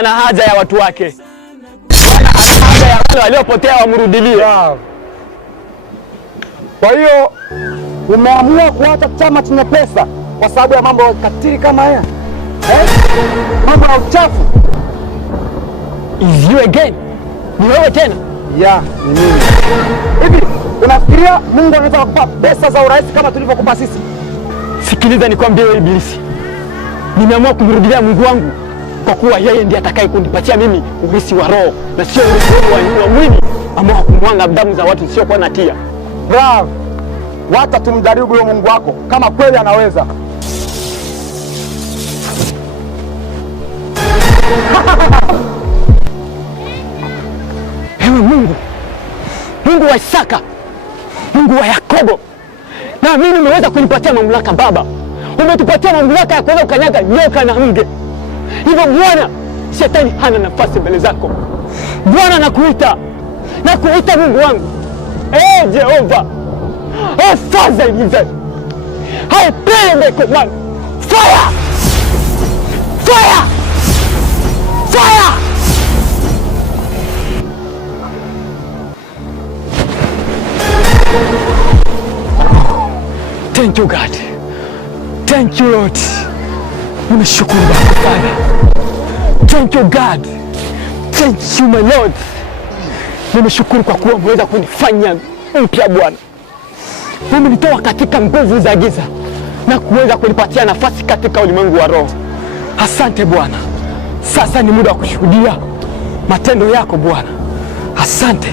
ana haja ya watu wake. Bwana ana haja ya wale waliopotea wamrudilie. Kwa hiyo umeamua kuacha chama chenye pesa kwa sababu ya mambo katili kama haya? Mambo ya uchafu. Is you again? Ni wewe tena? Ya, ni mimi. Hivi unafikiria Mungu anaweza kukupa pesa za urahisi kama tulivyokupa sisi? Sikiliza nikwambie wewe Ibilisi. Nimeamua kumrudilia Mungu wangu kwa kuwa yeye ndiye atakaye kunipatia mimi urithi wa roho na sio urithi wa mwili ambao kumwanga damu za watu sio kwa natia. Bravo. Wacha tumjaribu huyo Mungu wako kama kweli anaweza. Ewe Mungu, Mungu wa Isaka, Mungu wa Yakobo, na mimi umeweza kunipatia mamlaka Baba. Umetupatia mamlaka ya kuweza kukanyaga nyoka na nge. Hivyo Bwana, shetani hana nafasi mbele zako. Bwana nakuita Mungu wangu. Jehova, Father in heaven, I pray and I command fire, fire, fire. Thank you God. Thank you Lord. Nimeshukuru Baba Father. Thank you God. Thank you my Lord. Nimeshukuru kwa kuwa umeweza kunifanya mpya Bwana. Umenitoa katika nguvu za giza na kuweza kunipatia nafasi katika ulimwengu wa roho. Asante Bwana. Sasa ni muda wa kushuhudia matendo yako Bwana. Asante.